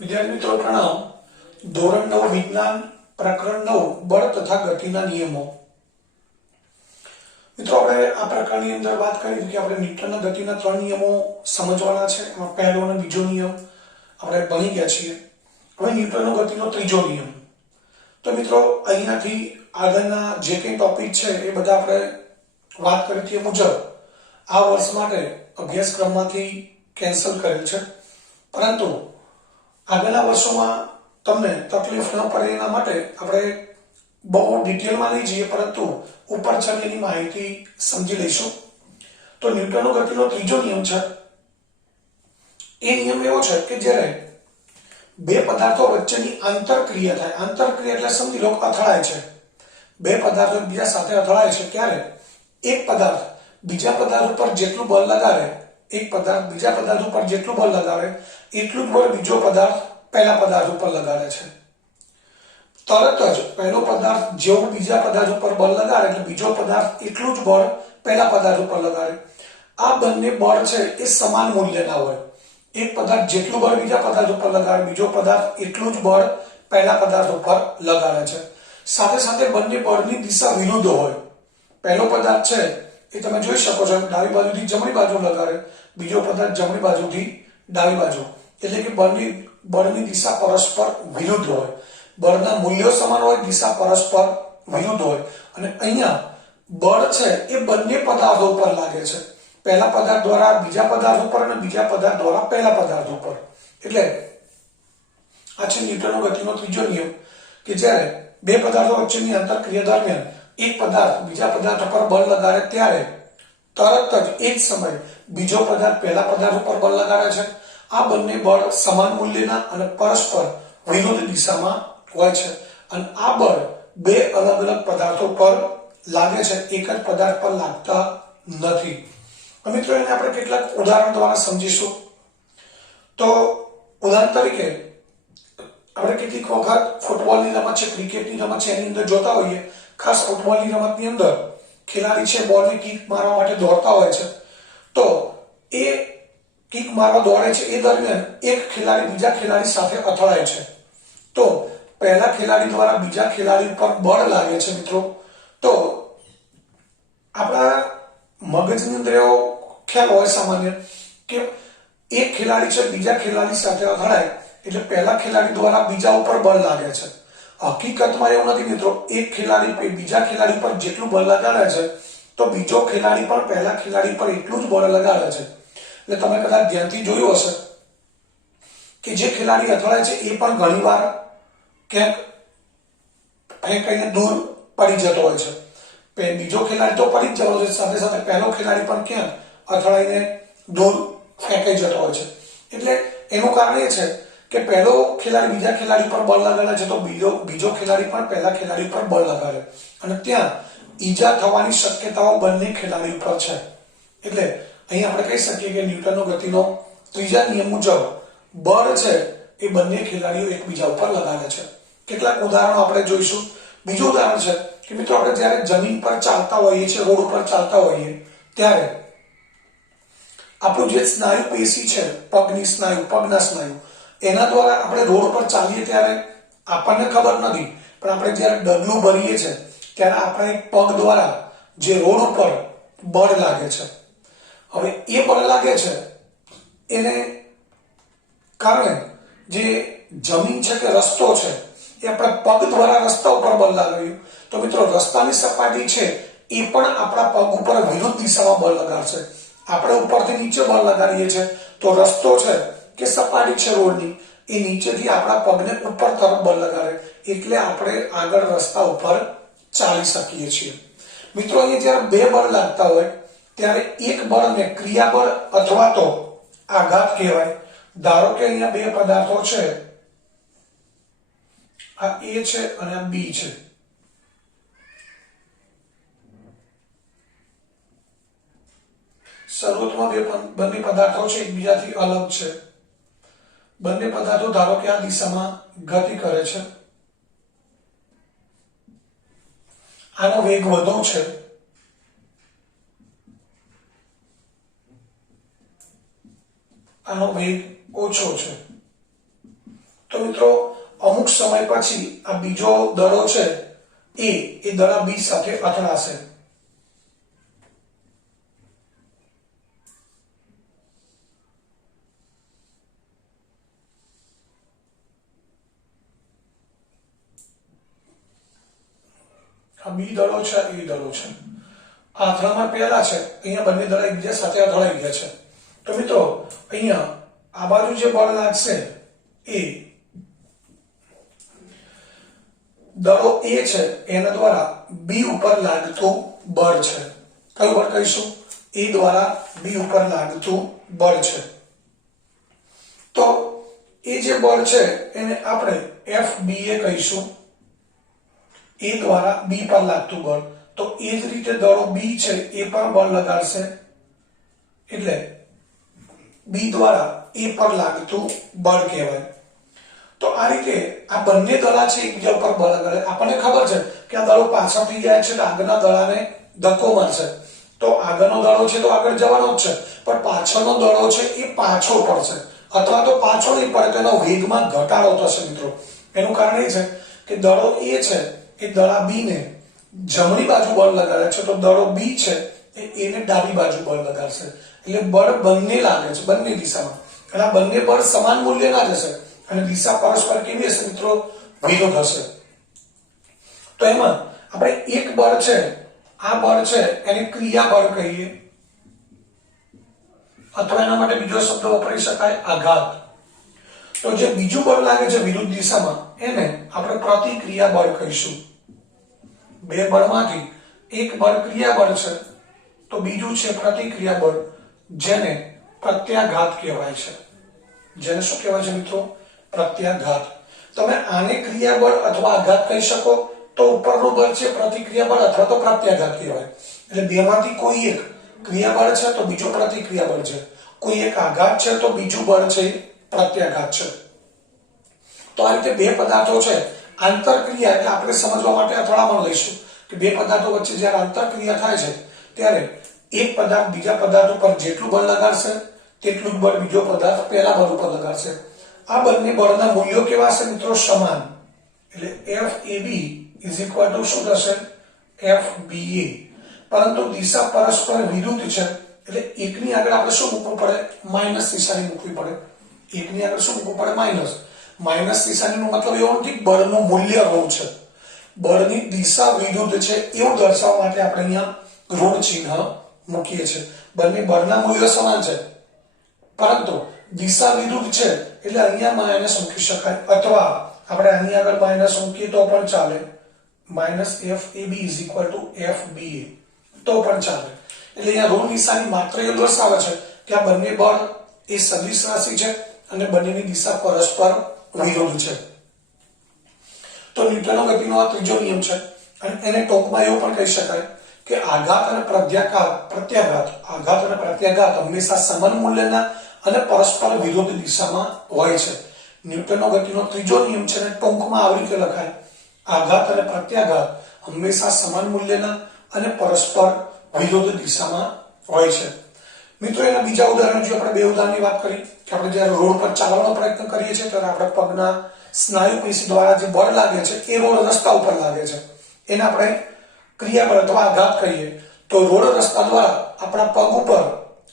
विद्यार्थी मित्रों प्रणाम। धोरण 9 विज्ञान प्रकरण 9 बળ तथा गतिना नियमो। मित्रों આપણે આ પ્રકરણની અંદર વાત કરી કે આપણે ન્યૂટનના ગતિના ત્રણ નિયમો સમજવાના છે। એમાં પહેલો અને બીજો નિયમ આપણે ભણી ગયા છીએ। હવે ન્યૂટનનો ગતિનો ત્રીજો નિયમ। તો મિત્રો અહીંયાથી આગળના જે કંઈ ટોપિક છે એ બધા આપણે વાત કરી તે મુજબ આ વર્ષ માટે અભ્યાસક્રમમાંથી કેન્સલ કરેલ છે, પરંતુ આગળના વર્ષોમાં તમને તકલીફ ન પડે એના માટે આપણે બહુ ડિટેલમાં નહીં જઈએ, પરંતુ ઉપર ચડેલી માહિતી સમજી લઈશું। તો ન્યૂટનનો ગતિનો ત્રીજો નિયમ છે, એ નિયમ એવો છે કે જ્યારે બે પદાર્થો વચ્ચેની આંતરક્રિયા થાય, આંતરક્રિયા એટલે સમજી લો અથડાય છે, બે પદાર્થો એકબીજા સાથે અથડાય છે, ત્યારે એક પદાર્થ બીજા પદાર્થ ઉપર જેટલું બળ લગાવે, એક પદાર્થ બીજા પદાર્થ ઉપર જેટલું બળ લગાવે એટલું જ બળ બીજો પદાર્થ પહેલા પદાર્થ ઉપર લગાડે છે। તરત જ પહેલો પદાર્થ જેવું બીજા પદાર્થ ઉપર બળ લગાડે એટલે બીજો પદાર્થ એટલું જ બળ પહેલા પદાર્થ ઉપર લગાડે। આ બંને બળ છે એ સમાન મૂલ્યના હોય, એક પદાર્થ જેટલું બળ બીજા પદાર્થ ઉપર લગાડે, બીજો પદાર્થ એટલું જ બળ પહેલા પદાર્થ ઉપર લગાડે છે। સાથે સાથે બંને બળની દિશા વિરુદ્ધ હોય। પહેલો પદાર્થ છે એ તમે જોઈ શકો છો ડાબી બાજુથી જમણી બાજુ લગાડે, બીજો પદાર્થ જમણી બાજુથી ડાબી બાજુ, એટલે કે બળની દિશા પરસ્પર વિરુદ્ધ હોય, બળના મૂલ્યો સમાન હોય, દિશા પરસ્પર વિરુદ્ધ હોય। અને અહીંયા બળ છે એ બંને પદાર્થો ઉપર લાગે છે, પહેલા પદાર્થ દ્વારા બીજા પદાર્થ ઉપર અને બીજા પદાર્થ દ્વારા પહેલા પદાર્થ ઉપર। એટલે આ છે ન્યૂટનનો ગતિનો ત્રીજો નિયમ કે જ્યારે બે પદાર્થો વચ્ચેની આંતરક્રિયા દરમિયાન એક પદાર્થ બીજા પદાર્થ ઉપર બળ લગાડે ત્યારે તરત જ એક સમય બીજો પદાર્થ પહેલા પદાર્થ ઉપર બળ લગાડે છે। આ બંને બળ સમાન મૂલ્યના અને પરસ્પર વિરુદ્ધ દિશામાં હોય છે, અને આ બળ બે અલગ અલગ પદાર્થો પર લાગે છે, એક જ પદાર્થ પર લાગતા નથી। મિત્રો એને આપણે કેટલાક ઉદાહરણ દ્વારા સમજીશું। તો ઉદાહરણ તરીકે આપણે કેટલીક વખત ફૂટબોલની રમત છે, ક્રિકેટની રમત છે, એની અંદર જોતા હોઈએ, ખાસ ફૂટબોલની રમતની અંદર ખેલાડી છે બોલને કિક મારવા માટે દોડતા હોય છે, તો એ કિક મારવા દોડે છે એ દરમિયાન એક ખેલાડી બીજા ખેલાડી સાથે અથડાય છે, તો પહેલા ખેલાડી દ્વારા બીજા ખેલાડી પર બળ લાગે છે। મિત્રો તો આપણા મગજની અંદર એવો ખ્યાલ હોય સામાન્ય કે એક ખેલાડી છે બીજા ખેલાડી સાથે અથડાય એટલે પહેલા ખેલાડી દ્વારા બીજા ઉપર બળ લાગે છે। હકીકતમાં એવું નથી મિત્રો, એક ખેલાડી બીજા ખેલાડી પર જેટલું બળ લગાડે છે તો બીજો ખેલાડી પણ પહેલા ખેલાડી પર એટલું જ બળ લગાડે છે। એટલે તમે કદાચ ધ્યાનથી જોયું હશે કે જે ખેલાડી અથડાય છે એ પણ ઘણીવાર ક્યાંક ફેંકાઈને દૂર પડી જતો હોય છે, બીજો ખેલાડી તો પડી જ જવાનો છે, સાથે સાથે પહેલો ખેલાડી પણ ક્યાંક અથડાઈને દૂર ફેંકાઈ જતો હોય છે। એટલે એનું કારણ એ છે કે પહેલો ખેલાડી બીજા ખેલાડી પર બળ લગાડે છે તો બીજો ખેલાડી પણ પહેલા ખેલાડી પર બળ લગાડે, અને ત્યાં ઈજા થવાની શક્યતાઓ બંને ખેલાડી પર છે। એટલે અહીં આપણે કહી શકીએ કે ન્યૂટનનો ગતિનો ત્રીજા નિયમ મુજબ બળ છે એ બંને ખેલાડીઓ એકબીજા ઉપર લગાડે છે। કેટલાક ઉદાહરણો આપણે જોઈશું। બીજું ઉદાહરણ છે કે મિત્રો આપણે જ્યારે જમીન પર ચાલતા હોઈએ છીએ, રોડ ઉપર ચાલતા હોઈએ, ત્યારે આપણું જે સ્નાયુ પેશી છે, પગની સ્નાયુ, પગના સ્નાયુ, એના દ્વારા આપણે રોડ પર ચાલીએ ત્યારે આપણને ખબર નથી, પણ આપણે જ્યારે ડગલું ભરીએ છીએ ત્યારે આપણે પગ દ્વારા જે રોડ ઉપર બળ લાગે છે, હવે એ બળ લાગે છે એને કારણે જે જમીન છે કે રસ્તો છે એ આપણે પગ દ્વારા રસ્તા ઉપર બળ લાગ્યું, તો મિત્રો રસ્તાની સપાટી છે એ પણ આપણા પગ ઉપર વિરુદ્ધ દિશામાં બળ લગાડશે। આપણે ઉપરથી નીચે બળ લગાડીએ છીએ તો રસ્તો છે કે સપાટી છે રોડની એ નીચેથી આપણા પગને ઉપર તરફ બળ લગાડે, એટલે આપણે આગળ રસ્તા ઉપર ચાલી શકીએ છીએ। મિત્રો અહીંયા જ્યારે બે બળ લાગતા હોય ત્યારે એક બળને ક્રિયાબળ અથવા તો આઘાત કહેવાય। ધારો કે અહીંયા બે પદાર્થો છે, આ A છે અને આ B છે, શરૂઆતમાં બંને પદાર્થો છે એકબીજાથી અલગ છે, બંને પદાર્થો ધારો કે આ દિશામાં ગતિ કરે છે, આનો વેગ વધુ છે, આનો વેગ ઓછો છે, તો મિત્રો અમુક સમય પછી આ બીજો દડો છે એ દડા બી સાથે અથડાશે. આ બી દડો છે એ દડો છે. આ અથડામણ પહેલા છે, અહીંયા બંને દડા એકબીજા સાથે અથડાઈ ગયા છે. તો મિત્રો અહીંયા આ બાજુ જે બળ લાગશે એ દડો એ છે એના દ્વારા બી ઉપર લાગતું બળ છે. કયું બળ કહીશું? એ દ્વારા બી ઉપર લાગતું બળ છે. તો એ જે બળ છે એને આપણે FBA કહીશું. એ દ્વારા બી પર લાગતું બળ. તો એ જ રીતે દડો બી છે એ પર બળ લગાડશે એટલે બી દ્વારા એ પર લાગતું બળ કહેવાય. તો આ રીતે આ બંને દડા છે એકબીજા ઉપર બળ લગાડે. આપણને ખબર છે કે આ દડો પાછળથી જાય છે તો આગળના દડાને ધક્કો મારશે. તો આગળનો દડો છે તો આગળ જવાનો જ છે, પણ પાછળનો દડો છે એ પાછો પડશે અથવા તો પાછો નહીં પડે તો એના વેગમાં ઘટાડો થશે મિત્રો. એનું કારણ એ છે કે દડો એ છે એ દડા બી ને જમણી બાજુ બળ લગાડે છે, તો દડો બી છે એને ડાબી બાજુ બળ લગાડશે. એટલે બળ બંને લાગે છે બંને દિશામાં. અને આ બંને બળ સમાન મૂલ્યના જ હશે અને દિશા પરસ્પર કેવી હશે મિત્રો? વિરુદ્ધ હશે. તો એમાં આપણે એક બળ છે, આ બળ છે એને ક્રિયા બળ કહીએ અથવા એના માટે બીજો શબ્દ વાપરી શકાય આઘાત. તો જે બીજું બળ લાગે છે વિરુદ્ધ દિશામાં એને આપણે પ્રતિક્રિયા બળ કહીશું. બે બળમાંથી એક બળ ક્રિયા બળ છે તો બીજું છે પ્રતિક્રિયા બળ, જેને પ્રત્યાઘાત કહેવાય છે. જેને શું કહેવાય છે મિત્રો? પ્રત્યાઘાત. તમે આને ક્રિયા બળ અથવા આઘાત કહી શકો તો ઉપરનું બળ છે પ્રતિક્રિયા બળ અથવા તો પ્રત્યાઘાત કહેવાય. એટલે બેમાંથી કોઈ એક ક્રિયા બળ છે તો બીજો પ્રતિક્રિયા બળ છે, કોઈ એક આઘાત છે તો બીજું બળ છે પ્રત્યાઘાત છે. તો આ રીતે બે પદાર્થો છે આંતરક્રિયા, એટલે આપણે સમજવા માટે અથડામણ લઈશું કે બે પદાર્થો વચ્ચે જ્યારે આંતરક્રિયા થાય છે ત્યારે એક પદાર્થ બીજા પદાર્થ ઉપર જેટલું બળ લગાડશે તેટલું જ બળ બીજો પદાર્થ પહેલા બળ ઉપર લગાડશે. આ બંને બળના મૂલ્યો કેવા હશે મિત્રો? સમાન. એટલે FAB શું થશે? FBA. પરંતુ દિશા પરસ્પર વિરુદ્ધ છે એટલે એકની આગળ આપણે શું મૂકવું પડે? માઇનસ નિશાની મૂકવી પડે. એકની આગળ શું મૂકવું પડે? માઇનસ. માઇનસ નિશાનીનો મતલબ એવો નથી બળનું મૂલ્ય ઋણ છે, બળની દિશા વિરુદ્ધ છે એવું દર્શાવવા માટે આપણે અહીંયા ઋણ ચિહ્ન મૂકીએ છીએ. બંને બળના મૂલ્યો સમાન છે પરંતુ દિશા વિરુદ્ધ છે એટલે અહીંયા માઇનસ મૂકી શકાય અથવા આપણે આની આગળ માઇનસ મૂકીએ તો પણ ચાલે. માઇનસ FAB FBA તો પણ ચાલે. એટલે અહીંયા ઋણ નિશાની માત્ર એ દર્શાવે છે કે આ બંને બળ એ સદિશ રાશિ છે અને બંનેની દિશા પરસ્પર વિરુદ્ધ છે. તો ન્યૂટનનો ગતિનો આ ત્રીજો નિયમ છે અને એને ટૂંકમાં એવું પણ કહી શકાય કે આઘાત અને પ્રત્યાઘાત હંમેશા સમાન મૂલ્યના અને પરસ્પર વિરુદ્ધ દિશામાં હોય છે. ન્યૂટનનો ગતિનો ત્રીજો નિયમ છે અને ટૂંકમાં આવી રીતે લખાય: આઘાત અને પ્રત્યાઘાત હંમેશા સમાન મૂલ્યના અને પરસ્પર વિરુદ્ધ દિશામાં હોય છે. મિત્રો એના બીજા ઉદાહરણ જો આપણે બે ઉદાહરણની વાત કરી કે આપણે જ્યારે રોડ પર ચાલવાનો પ્રયત્ન કરીએ છીએ ત્યારે આપણા પગના સ્નાયુ પેશી દ્વારા જે બળ લાગે છે એ રોડ રસ્તા ઉપર લાગે છે, એને આપણે ક્રિયા બળ અથવા આઘાત કહીએ. તો રોડ રસ્તા દ્વારા આપણા પગ ઉપર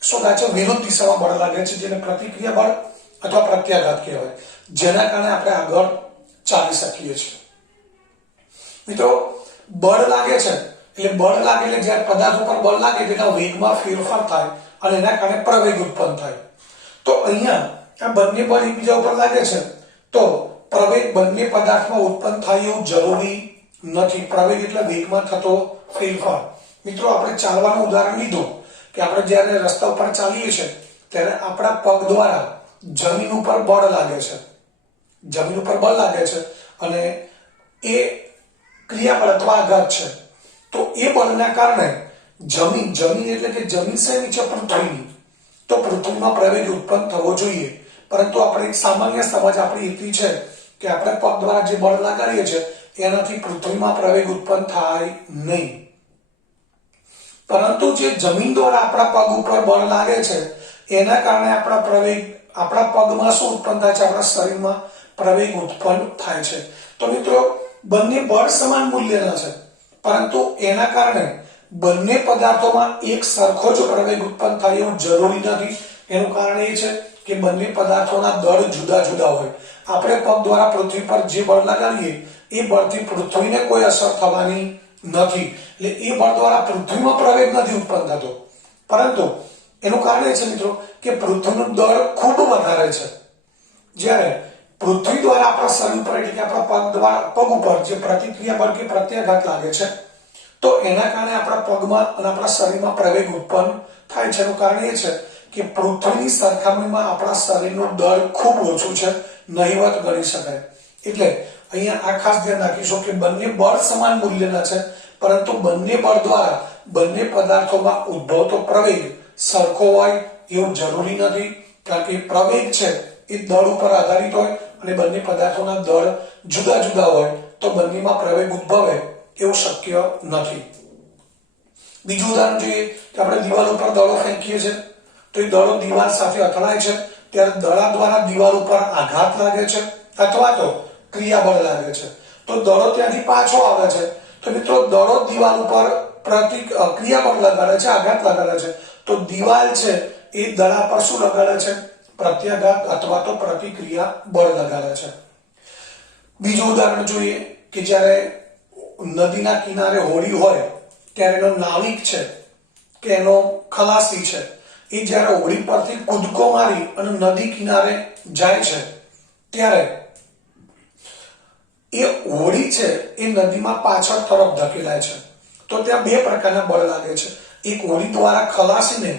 શું થાય છે? વિરુદ્ધ દિશામાં બળ લાગે છે, જેને પ્રતિક્રિયા બળ અથવા પ્રત્યાઘાત કહેવાય, જેના કારણે આપણે આગળ ચાલી શકીએ છીએ. મિત્રો બળ લાગે છે એટલે બળ લાગે એટલે જ્યારે પદાર્થ ઉપર બળ લાગે તેના વેગમાં ફેરફાર થાય અને એના કારણે પ્રવેગ ઉત્પન્ન થાય. તો અહીંયા આ બંને બળ એકબીજા ઉપર લાગે છે તો પ્રવેગ બંને પદાર્થમાં ઉત્પન્ન થાય એવું જરૂરી નથી. પ્રવેગ એટલે વેગમાં થતો ફેરફાર. મિત્રો આપણે ચાલવાનું ઉદાહરણ લીધું કે આપણે જ્યારે રસ્તા ઉપર ચાલીએ છીએ ત્યારે આપણા પગ દ્વારા જમીન ઉપર બળ લાગે છે, જમીન ઉપર બળ લાગે છે અને એ ક્રિયાબળ અથવા આઘાત છે. તો એ બળના કારણે જમીન એટલે કે જમીન શેની છે? પૃથ્વીની. તો પૃથ્વીમાં પ્રવેગ ઉત્પન્ન થવો જોઈએ, પરંતુ આપણે એક સામાન્ય સમજ આપણી એટલી છે કે આપણે પગ દ્વારા જે બળ લગાડીએ છીએ એનાથી પૃથ્વીમાં પ્રવેગ ઉત્પન્ન થાય નહીં. પરંતુ જે જમીન દ્વારા આપણા પગ ઉપર બળ લાગે છે એના કારણે આપણા પગમાં શું ઉત્પન્ન થાય છે? આપણા શરીરમાં પ્રવેગ ઉત્પન્ન થાય છે। તો મિત્રો બંને બળ સમાન મૂલ્યના છે, પરંતુ એના કારણે બંને પદાર્થોમાં એક સરખો જ પ્રવેગ ઉત્પન્ન થાય એવું જરૂરી નથી। એનું કારણ એ છે કે બંને પદાર્થોના દળ જુદા જુદા હોય। આપણે પગ દ્વારા પૃથ્વી પર જે બળ લગાડીએ એ બળથી પૃથ્વીને કોઈ અસર થવાની નથી, એટલે એ બળ દ્વારા પૃથ્વીમાં પ્રવેગ નથી ઉત્પન્ન થતો, પરંતુ એનું કારણ એ છે મિત્રો કે પૃથ્વીનું દળ ખૂબ વધારે છે। જ્યારે પૃથ્વી દ્વારા આપણા શરીર પર એટલે કે આપણા પગ ઉપર જે પ્રતિક્રિયા બળ કે પ્રત્યાઘાત લાગે છે, તો એના કારણે આપણા પગમાં અને આપણા શરીરમાં પ્રવેગ ઉત્પન્ન થાય છે। એનું કારણ એ છે કે પૃથ્વીની સરખામણીમાં આપણા શરીરનું દળ ખૂબ ઓછું છે, નહિવત ગણી શકાય। એટલે અહીંયા આ ખાસ ધ્યાન રાખીશું કે બંને બળ સમાન મૂલ્યના છે, પરંતુ બંને બળ દ્વારા બંને પદાર્થોમાં ઉદ્ભવતો પ્રવેગ સરખો હોય એવું જરૂરી નથી, કારણ કે પ્રવેગ છે એ દળ ઉપર આધારિત હોય અને બંને પદાર્થોના દળ જુદા જુદા હોય તો બંનેમાં પ્રવેગ ઉદ્ભવે એવું શક્ય નથી। બીજું ઉદાહરણ જોઈએ કે આપણે દિવાલ ઉપર દડો ફેંકીએ છીએ, તો એ દડો દિવાલ સાથે અથડાય છે ત્યારે દડા દ્વારા દિવાલ ઉપર આઘાત લાગે છે અથવા તો ક્રિયાબળ લાગે છે, તો દડો ત્યાંથી પાછો આવે છે। તો મિત્રો દડો દિવાલ ઉપર ક્રિયાબળ લગાડે છે, આઘાત લગાડે છે, તો દિવાલ છે એ દડા પર શું લગાડે છે? પ્રત્યાઘાત અથવા તો પ્રતિક્રિયા બળ લગાડે છે। બીજું ઉદાહરણ જોઈએ કે જ્યારે નદીના કિનારે હોડી હોય ત્યારે એનો નાવિક છે કે એનો ખલાસી છે એ જ્યારે હોડી પરથી કૂદકો મારી અને નદી કિનારે જાય છે ત્યારે એ હોડી છે એ નદીમાં પાછળ તરફ ધકેલાય છે। તો ત્યાં બે પ્રકારના બળ લાગે છે, એક હોડી દ્વારા ખલાસીને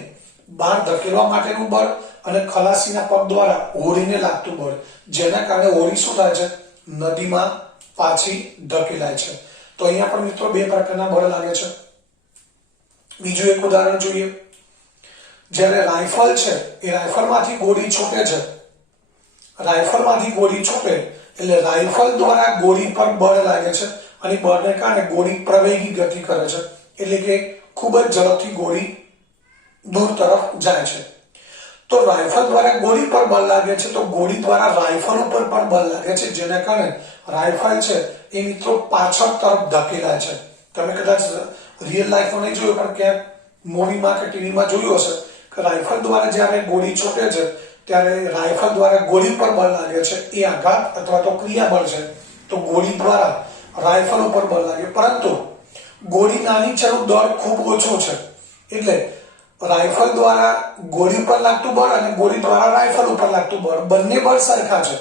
બહાર ધકેલવા માટેનું બળ અને ખલાસીના પગ દ્વારા હોડીને લાગતું બળ, જેના કારણે હોડી શું થાય છે? નદીમાં પાછી ધકેલાય છે। તો અહીંયા પણ મિત્રો બે પ્રકારના બળ લાગે છે। બીજું એક ઉદાહરણ જોઈએ, જ્યારે રાઇફલ છે એ રાઇફલમાંથી ગોળી છૂટે છે, રાઇફલમાંથી ગોળી છૂટે એટલે રાઇફલ દ્વારા ગોળી પર બળ લાગે છે અને બળને કારણે ગોળી પ્રવેગી ગતિ કરે છે, એટલે કે ખૂબ જ ઝડપથી ગોળી દૂર તરફ જાય છે। તો રાઇફલ દ્વારા ગોળી પર બળ લાગે છે, તો ગોળી દ્વારા રાઇફલ ઉપર પણ બળ લાગે છે, જેના કારણે રાઇફલ છે એ મિત્રો પાછળ તરફ ધકેલાય છે। તમે કદાચ રિયલ લાઈફમાં નહીં જોયું પણ ક્યાંક મૂવીમાં કે ટીવીમાં જોયું હશે કે રાઇફલ દ્વારા જ્યારે ગોળી છૂટે છે ત્યારે રાઇફલ દ્વારા ગોળી પર બળ લાગે છે, એ આઘાત અથવા તો ક્રિયાબળ છે, તો ગોળી દ્વારા રાઇફલ ઉપર બળ લાગે, પરંતુ ગોળી નાની છે, દળ ખૂબ ઓછું છે, એટલે રાઇફલ દ્વારા ગોળી ઉપર લાગતું બળ અને ગોળી દ્વારા રાઇફલ ઉપર લાગતું બળ બંને બળ સરખા છે,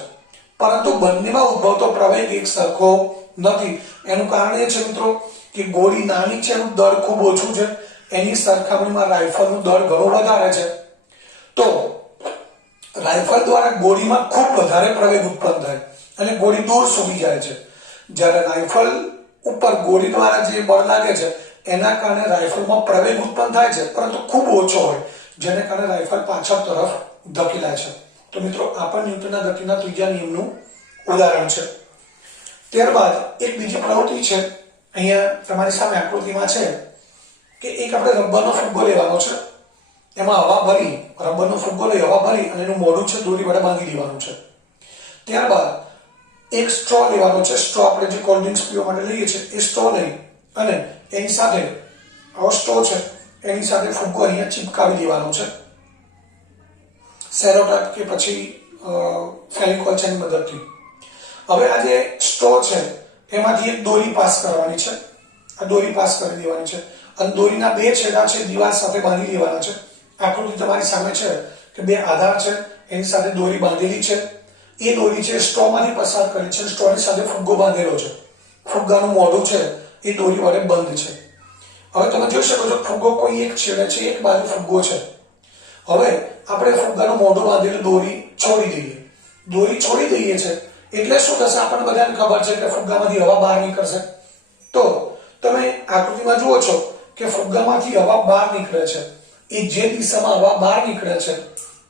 પરંતુ બંનેમાં ઉદ્ભવતો પ્રવેગ એક સરખો નથી। એનું કારણ એ છે મિત્રો કે ગોળી નાની છે, એનું દળ ખૂબ ઓછું છે, એની સરખામણીમાં રાઇફલનું દળ ઘણું વધારે છે, તો રાઇફલ દ્વારા ગોળીમાં ખૂબ વધારે પ્રવેગ ઉત્પન્ન થાય અને ગોળી દૂર સુધી જાય છે, જ્યારે રાઇફલ ઉપર ગોળી દ્વારા જે બળ લાગે છે એના કારણે રાઇફલમાં પ્રવેગ ઉત્પન્ન થાય છે, પરંતુ ખૂબ ઓછો હોય, જેને કારણે રાઇફલ પાછળ તરફ ધકેલાય છે। તો મિત્રો આ પણ ન્યૂટનના ગતિના ત્રીજા નિયમનું ઉદાહરણ છે। ત્યારબાદ એક બીજી પ્રવૃત્તિ છે, અહીંયા તમારી સામે આકૃતિમાં છે કે એક આપણે રબરનો ફુગ્ગો લેવાનો છે, એમાં હવા ભરી, રબરનો ફુગ્ગો લઈ હવા ભરી અને એનું મોઢું છે દોરી વડે બાંધી દેવાનું છે। ત્યારબાદ એક સ્ટ્રો લેવાનો છે, સ્ટ્રો આપણે જે કોલ્ડ ડ્રિંક્સ પીવા માટે લઈએ છીએ એ સ્ટ્રો લઈ અને એની સાથે આવો સ્ટ્રો છે એની સાથે ફુગ્ગો અહીંયા ચિપકાવી દેવાનો છે સેલોટેપ કે પછી ફેવિકોલ છે એની મદદથી। હવે આ જે સ્ટ્રો છે એમાંથી એક દોરી પાસ કરવાની છે, આ દોરી પાસ કરી દેવાની છે અને દોરીના બે છેડા છે દિવાલ સાથે બાંધી દેવાના છે। આકૃતિ તમારી સામે છે કે બે આધાર છે એની સાથે દોરી બાંધેલી છે, એ દોરી છે સ્ટ્રોમાંથી પસાર કરી છે, સ્ટ્રોની સાથે ફુગ્ગો બાંધેલો છે, ફુગ્ગાનું મોઢું છે એ દોરી વડે બંધ છે। હવે તમે જોઈ શકો છો ફુગ્ગો કોઈ એક છેડે છે, એક બાજુ ફુગ્ગો છે। હવે આપણે ફુગ્ગાનું મોઢું બાંધેલું દોરી છોડી દઈએ, દોરી છોડી દઈએ છે એટલે શું થશે? આપણને બધાને ખબર છે કે ફુગ્ગામાંથી હવા બહાર નીકળશે। તો તમે આકૃતિમાં જુઓ છો કે ફુગ્ગામાંથી હવા બહાર નીકળે છે, એ જે દિશામાં હવા બહાર નીકળે છે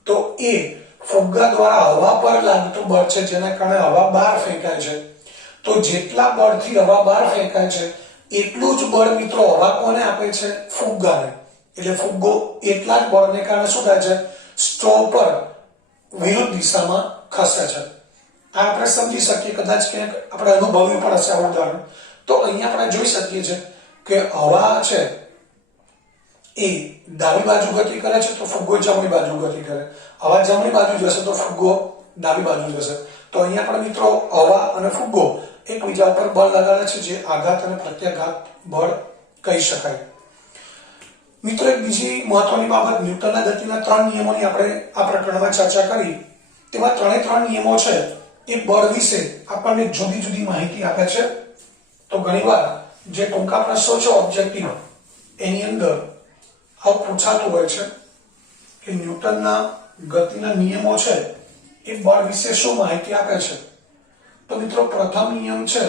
તો એ ફુગ્ગા દ્વારા હવા પર લાગતું બળ છે, જેના કારણે હવા બહાર ફેંકાય છે। તો જેટલા બળથી હવા બહાર ફેંકાય છે એટલું જ બળ મિત્રો હવા કોને આપે છે? ફુગ્ગાને। એટલે ફુગ્ગો એટલા જ બળને કારણે શું થાય છે? સ્ટ્રો પર વિરુદ્ધ દિશામાં ખસે છે। આ આપણે સમજી શકીએ, કદાચ ક્યાંક આપણે અનુભવ્યું પણ હશે આ ઉદાહરણ. તો અહીંયા આપણે જોઈ શકીએ છીએ કે હવા છે એ ડાબી બાજુ ગતિ કરે છે તો ફુગ્ગો જમણી બાજુ ગતિ કરે, હવા જમણી બાજુ જશે તો ફુગ્ગો ડાબી બાજુ જશે. તો અહીંયા પણ મિત્રો હવા અને ફુગ્ગો એકબીજા ઉપર બળ લગાડે છે, જે આઘાત અને પ્રત્યાઘાત બળ કહી શકાય. મિત્રો એક બીજી મહત્વની બાબત, ન્યૂટનના ગતિના 3 નિયમોની આપણે આ પ્રકરણમાં ચર્ચા કરી. તેમાં 3 નિયમો છે એ બળ વિશે આપણને જુદી જુદી માહિતી આપે છે. તો ઘણીવાર જે ટૂંકા પ્રશ્નો છે ઓબ્જેક્ટિવ, એની અંદર આવું પૂછાતું હોય છે કે ન્યૂટનના ગતિના નિયમો છે એ બળ વિશે શું માહિતી આપે છે. તો મિત્રો પ્રથમ નિયમ છે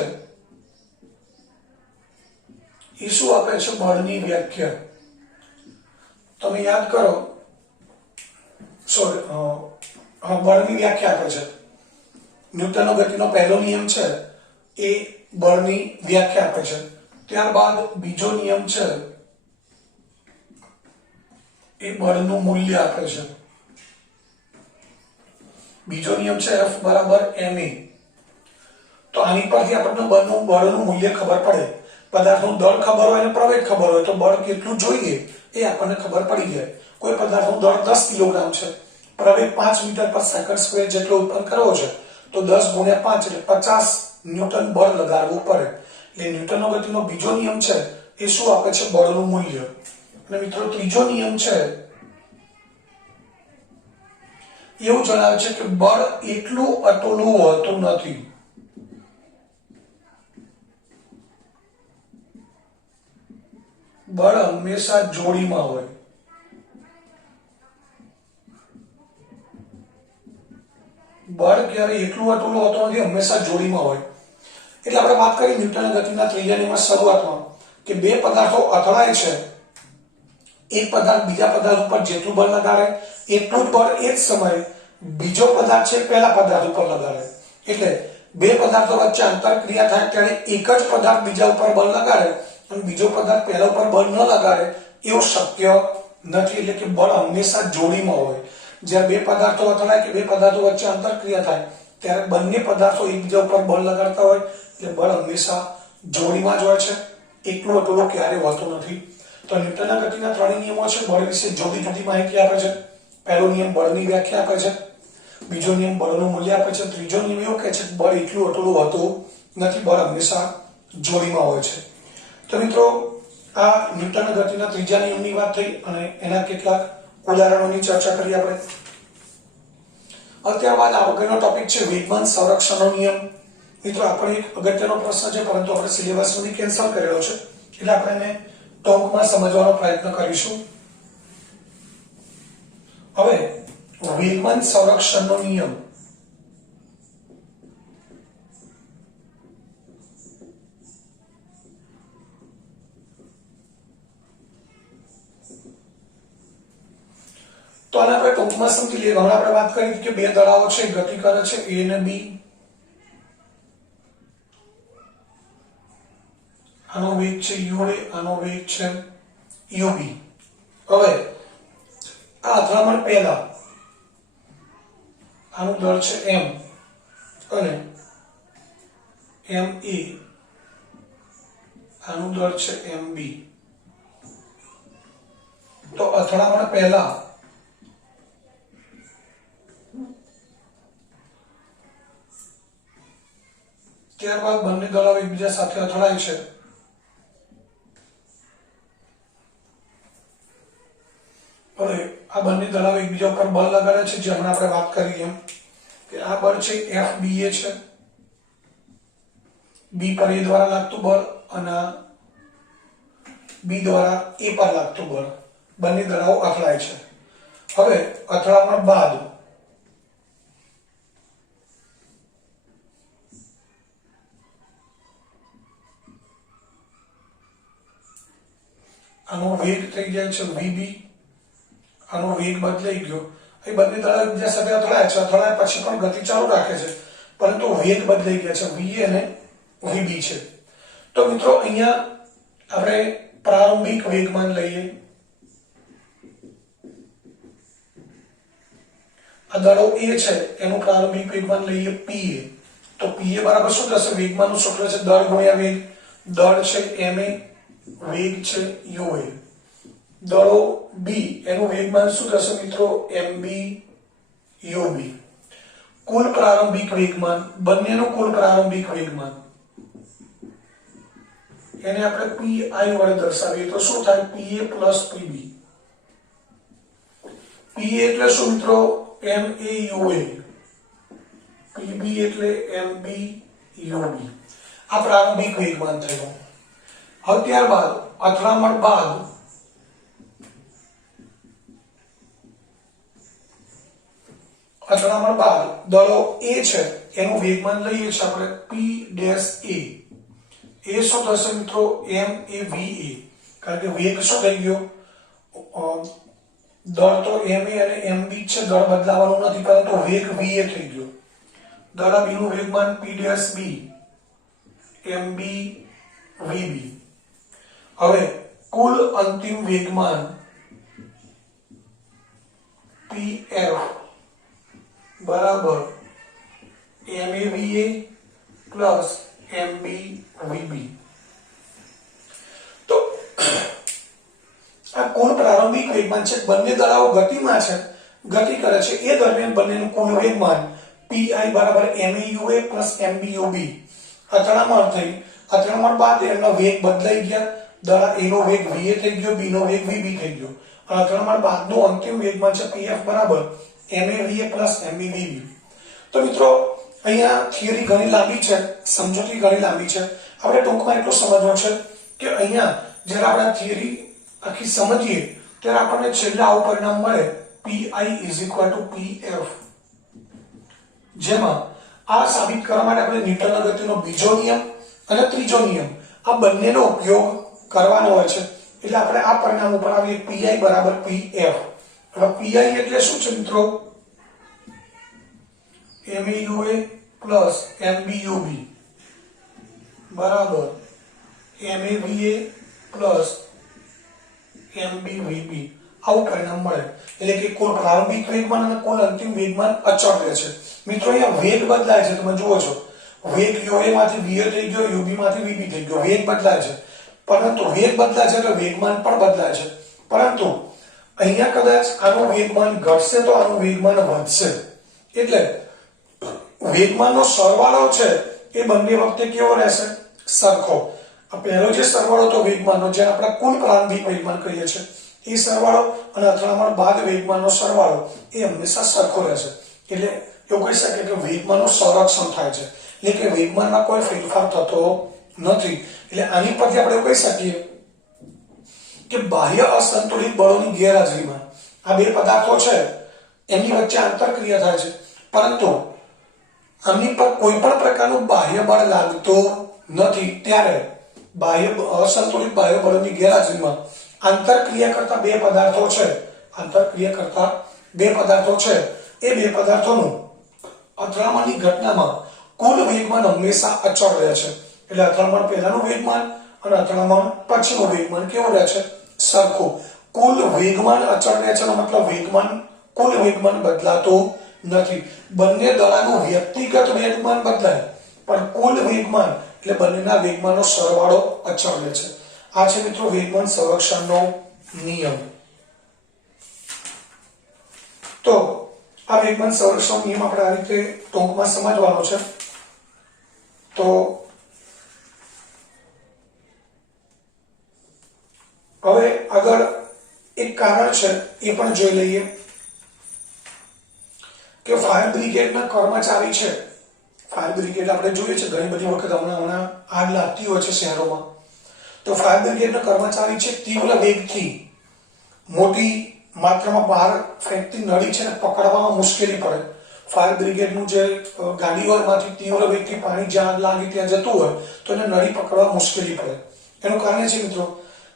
એ શું આપે છે? બળની વ્યાખ્યા. તમે યાદ કરો, બળની વ્યાખ્યા આપે છે. ન્યૂટનનો ગતિનો પહેલો નિયમ છે એ બળની વ્યાખ્યા આપે છે. ત્યારબાદ બીજો નિયમ છે એ બળનું મૂલ્ય આપે છે. બીજો નિયમ છે F = ma. તો આની પરથી આપણને બળનું મૂલ્ય ખબર પડે. પદાર્થનું દળ ખબર હોય અને પ્રવેગ ખબર હોય તો બળ કેટલું જોઈએ એ આપણને ખબર પડી જાય. કોઈ પદાર્થનું દળ 10 કિલોગ્રામ છે, પ્રવેગ 5 મીટર/સેકન્ડ² જેટલો ઉત્પન્ન કરવો છે, તો 10 × 5 એટલે 50 ન્યૂટન બળ લગાડવું પડે. એટલે ન્યૂટનનો ગતિનો બીજો નિયમ છે એ શું આપે છે? બળનું મૂલ્ય. અને મિત્રો ત્રીજો નિયમ છે એવું જણાવે છે કે બળ એટલું અટોલું હોતું નથી. બળ હંમેશા જોડીમાં હોય. બળ ક્યારે એટલું અટોલું હોતું નથી, હંમેશા જોડીમાં હોય. એટલે આપણે વાત કરી ન્યૂટનના ગતિના ત્રીજા નિયમમાં શરૂઆતમાં કે બે પદાર્થો અથડાય છે, એક પદાર્થ બીજા પદાર્થ ઉપર જેટલું બળ લગાડે એટલું જ બળ એ જ સમયે બીજો પદાર્થ છે પહેલા પદાર્થ ઉપર લગાડે. એટલે બે પદાર્થો વચ્ચે આંતરક્રિયા થાય ત્યારે એક જ પદાર્થ બીજા ઉપર બળ લગાડે અને બીજો પદાર્થ પહેલા ઉપર બળ ન લગાડે એવું શક્ય નથી. એટલે કે બળ હંમેશા જોડીમાં હોય. જ્યારે બે પદાર્થો અથડાય કે બે પદાર્થો વચ્ચે આંતરક્રિયા થાય ત્યારે બંને પદાર્થો એકબીજા ઉપર બળ લગાડતા હોય, એટલે બળ હંમેશા જોડીમાં જ હોય છે, એકલું અટલું ક્યારે હોતું નથી. તો ન્યૂટનના ગતિના 3 નિયમો છે, બળ વિશે જુદી જુદી માહિતી આપે છે. પહેલો નિયમ બળની વ્યાખ્યા આપે છે, બીજો નિયમ બળનું મૂલ્ય આપે છે, ત્રીજો નિયમ એવું કહે છે કે બળ એટલું અટલું હોતું નથી, બળ હંમેશા જોડીમાં હોય છે. તો મિત્રો આ ન્યૂટનના ગતિના ત્રીજા નિયમની વાત થઈ અને એના કેટલાક ઉદાહરણોની ચર્ચા કરી આપણે. ત્યારબાદ આગળનો ટોપિક છે વેગમાન સંરક્ષણનો નિયમ. મિત્રો આપણે એક અગત્યનો પ્રશ્ન છે, પરંતુ આપણે સિલેબસમાંથી કેન્સલ કરેલો છે, એટલે આપણે એને ટૂંકમાં સમજવાનો પ્રયત્ન કરીશું. હવે વેગમાન સંરક્ષણનો નિયમ. તો આને આપણે ટૂંકમાં સમજી લઈએ. હમણાં આપણે વાત કરી કે બે દળાઓ છે, ગતિ કરે છે A અને B. આનો વેગ છે UA, આનો વેગ છે UB. હવે આ અથડામણ પહેલા આનું દળ છે M અને MA, આનું દળ છે MB. તો અથડામણ પહેલા ત્યારબાદ બંને દળો એકબીજા સાથે અથડાય છે. હવે આ બંને દળો એકબીજા ઉપર બળ લગાડે છે, જે હમણાં આપણે વાત કરી એમ કે આ બળ છે FBA છે, B પર A દ્વારા લાગતું બળ અને B દ્વારા A પર લાગતું બળ. બંને દળો અથડાય છે. હવે અથડામણ બાદ આનો વેગ થઈ જાય છે VB, આનો વેગ બદલાઈ ગયો. એ બંને દળો એકબીજા સાથે અથડાય છે, અથડાય પછી પણ ગતિ ચાલુ રાખે છે, પરંતુ વેગ બદલાઈ ગયા છે, VA અને VB છે. તો મિત્રો અહીંયા આપણે પ્રારંભિક વેગમાન લઈએ. આ દળો A છે એનું પ્રારંભિક વેગમાન લઈએ PA. તો પીએ બરાબર શું થશે? વેગમાનનું સૂત્ર છે દળ ગુણ્યા વેગ. દળ છે ma, વેગ છે ua. દળો b, એનું વેગમાન શું થશે મિત્રો? mb ub. કુલ પ્રારંભિક વેગમાન, બંનેનું કુલ પ્રારંભિક વેગમાન, એને આપણે pi વડે દર્શાવીએ તો શું થાય? pa plus pb. pa એટલે શું મિત્રો? ma ua. pb એટલે mb ub. આ પ્રારંભિક વેગમાન થયું. હવે ત્યારબાદ અથડામણ બાદ દળો a છે એનું વેગમાન લઈએ છીએ આપણે p ડેશ a. એ શું થશે મિત્રો? m a v a. કારણ કે વેગ શું થઈ ગયો? દળ તો ma અને mb છે, દળ બદલાવાનું નથી, પરંતુ વેગ va થઈ ગયો. દળ b નું વેગમાન p dash b mb vb. હવે કુલ અંતિમ વેગમાન pf બરાબર mava પ્લસ mb vb. તો આ કુલ પ્રારંભિક વેગમાન છે. બંને દળાઓ ગતિમાં છે, ગતિ કરે છે, એ દરમિયાન બંનેનું કુલ વેગમાન pi બરાબર maua પ્લસ mb ub. અથડામણ થઈ, અથડામણ બાદ એમનો વેગ બદલાઈ ગયા. દળ a નો વેગ va થઈ ગયો, b નો વેગ vb થઈ ગયો. અને અથડામણ બાદનું અંતિમ વેગમાન છે pf બરાબર mava પ્લસ mb vb. તો મિત્રો અહીંયા થિયરી ઘણી લાંબી છે, સમજૂતી ઘણી લાંબી છે. આપણે ટૂંકમાં એટલું સમજવું છે કે અહીંયા જ્યારે આપણે થિયરી આખી સમજીએ ત્યારે આપણને છેલ્લે આવું પરિણામ મળે pi pf. જેમાં આ સાબિત કરવા માટે આપણે ન્યૂટનના ગતિનો બીજો નિયમ અને ત્રીજો નિયમ આ બંનેનો ઉપયોગ કરવાનો હોય છે. એટલે આપણે આ પરિણામ ઉપર આવીએ pi બરાબર pf. હવે pi એટલે શું છે મિત્રો? maua પ્લસ mbub બરાબર mava પ્લસ mbvb. આવું પરિણામ મળે. એટલે કે કુલ પ્રારંભિક વેગમાન અને કુલ અંતિમ વેગમાન અચળ રહે છે. મિત્રો અહીંયા વેગ બદલાય છે, તમે જુઓ છો વેગ ua માંથી va થઈ ગયો, ub માંથી vb થઈ ગયો. વેગ બદલાય છે, પરંતુ વેગ બદલાય છે એટલે વેગમાન પણ બદલાય છે. પરંતુ અહીંયા કદાચ આનું વેગમાન ઘટશે તો આનું વેગમાન વધશે. એટલે વેગમાનનો સરવાળો છે એ બંને વખતે કેવો રહેશે? સરખો. આ પહેલો જે સરવાળો તો વેગમાનનો, જે આપણે કુલ પ્રારંભિક વેગમાન કહીએ છીએ, એ સરવાળો અને અથડામણ બાદ વેગમાનનો સરવાળો એ હંમેશા સરખો રહેશે. એટલે એવું કહી શકીએ કે વેગમાનનું સંરક્ષણ થાય છે, એટલે કે વેગમાનમાં કોઈ ફેરફાર થતો નથી. એટલે આની પરથી આપણે એવું કહી શકીએ કે બાહ્ય અસંતુલિત બળોની ગેરહાજરીમાં આ બે પદાર્થો છે એમની વચ્ચે આંતરક્રિયા થાય છે, પરંતુ આમની પર કોઈ પણ પ્રકારનું બાહ્ય બળ લાગતું નથી. ત્યારે અસંતુલિત બાહ્ય બળોની ગેરહાજરીમાં આંતરક્રિયા કરતા બે પદાર્થો છે એ બે પદાર્થોનું અથડામણની ઘટનામાં કુલ વેગમાન હંમેશા અચળ રહે છે. એટલે અથડામણ પહેલાનું વેગમાન અને અથડામણ પછીનું વેગમાન કેવું રહે છે? સરખું. કુલ વેગમાન અચળ રહે છે, એનો મતલબ કુલ વેગમાન બદલાતું નથી. બંને દળાનું વ્યક્તિગત વેગમાન બદલાય, પણ કુલ વેગમાન એટલે બંનેના વેગમાનનો સરવાળો અચળ રહે છે. આ છે મિત્રો વેગમાન સંરક્ષણનો નિયમ. તો આ વેગમાન સંરક્ષણ નિયમ આપણે આ રીતે ટૂંકમાં સમજવાનો છે. તો હવે આગળ એક કારણ છે એ પણ જોઈ લઈએ કે ફાયર બ્રિગેડના કર્મચારી છે. ફાયર બ્રિગેડ આપણે જોઈએ છે ઘણી બધી વખત હમણાં આગ લાગતી હોય છે શહેરોમાં. તો ફાયર બ્રિગેડના કર્મચારી છે તીવ્ર વેગથી મોટી માત્રામાં બહાર ફેંકતી નળી છે ને પકડવામાં મુશ્કેલી પડે. ફાયર બ્રિગેડનું જે ગાડી હોય એમાંથી તીવ્ર વેગથી પાણી જ્યાં લાગે ત્યાં જતું હોય તો એને નળી પકડવા મુશ્કેલી પડે. એનું કારણ છે મિત્રો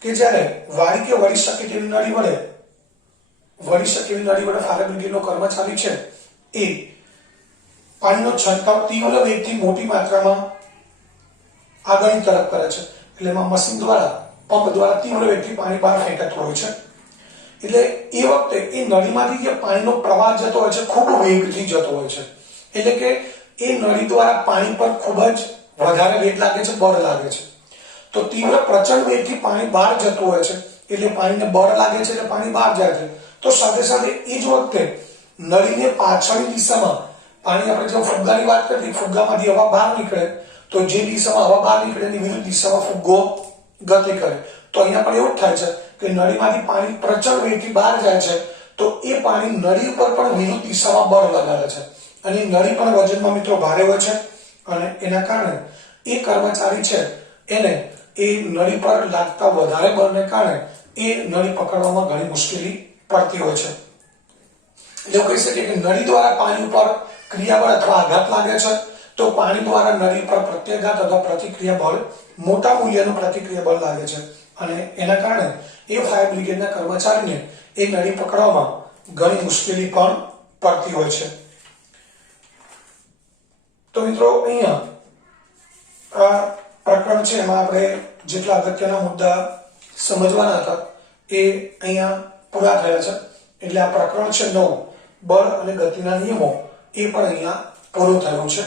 કે જ્યારે વાળી કે વળી શકે તેવી નળી વડે ફાયર બ્રિગેડનો કર્મચારી છે એ પાણીનો છંટકાવ તીવ્ર વેગથી મોટી માત્રામાં આગળની તરફ કરે છે. એટલે એમાં મશીન દ્વારા પંપ દ્વારા તીવ્ર વેગથી પાણી બહાર ફેંકાતું હોય છે. એટલે એ વખતે એ નળીમાંથી જે પાણીનો પ્રવાહ જતો હોય છે ખૂબ વેગથી જતો હોય છે. એટલે કે એ નળી દ્વારા પાણી પર ખૂબ જ વધારે વેગ લાગે છે, બળ લાગે છે. તો તીવ્ર પ્રચંડ વેગથી પાણી બહાર જતું હોય છે એટલે પાણીને બળ લાગે છે એટલે પાણી બહાર જાય છે. તો સાથે સાથે એ જ વખતે નળીને પાછળની દિશામાં પાણી, આપણે જેમ ફુગ્ગાની વાત કરીએ, ફુગ્ગામાંથી હવા બહાર નીકળે તો જે દિશામાં હવા બહાર નીકળે એની વિરુદ્ધ દિશામાં ફુગ્ગો ગતિ કરે. તો અહીંયા પણ એવું જ થાય છે કે નળીમાંથી પાણી પ્રચંડ વેગથી બહાર જાય છે તો એ પાણી નળી ઉપર પણ વિરુદ્ધ દિશામાં બળ લગાડે છે અને નળી પણ વજનમાં મિત્રો ભારે હોય છે અને એના કારણે એ કર્મચારી છે એને એ નળી પર લાગતા વધારે બળને કારણે એ નળી પકડવામાં ઘણી મુશ્કેલી પડતી હોય છે. એટલે કહી શકીએ કે નળી દ્વારા પાણી ઉપર ક્રિયાબળ અથવા આઘાત લાગે છે તો પાણી દ્વારા નળી પર પ્રત્યાઘાત અથવા પ્રતિક્રિયા બળ, મોટા મૂલ્યનું પ્રતિક્રિયા બળ લાગે છે અને એના કારણે એ ફાયર બ્રિગેડના કર્મચારીને એ નળી પકડવામાં ઘણી મુશ્કેલી પણ પડતી હોય છે. તો મિત્રો અહીંયા આ પ્રકરણ છે એમાં આપણે જેટલા અગત્યના મુદ્દા સમજવાના હતા એ અહીંયા પૂરા થયા છે. એટલે આ પ્રકરણ છે 9, બળ અને ગતિના નિયમો, એ પણ અહીંયા પૂરું થયું છે.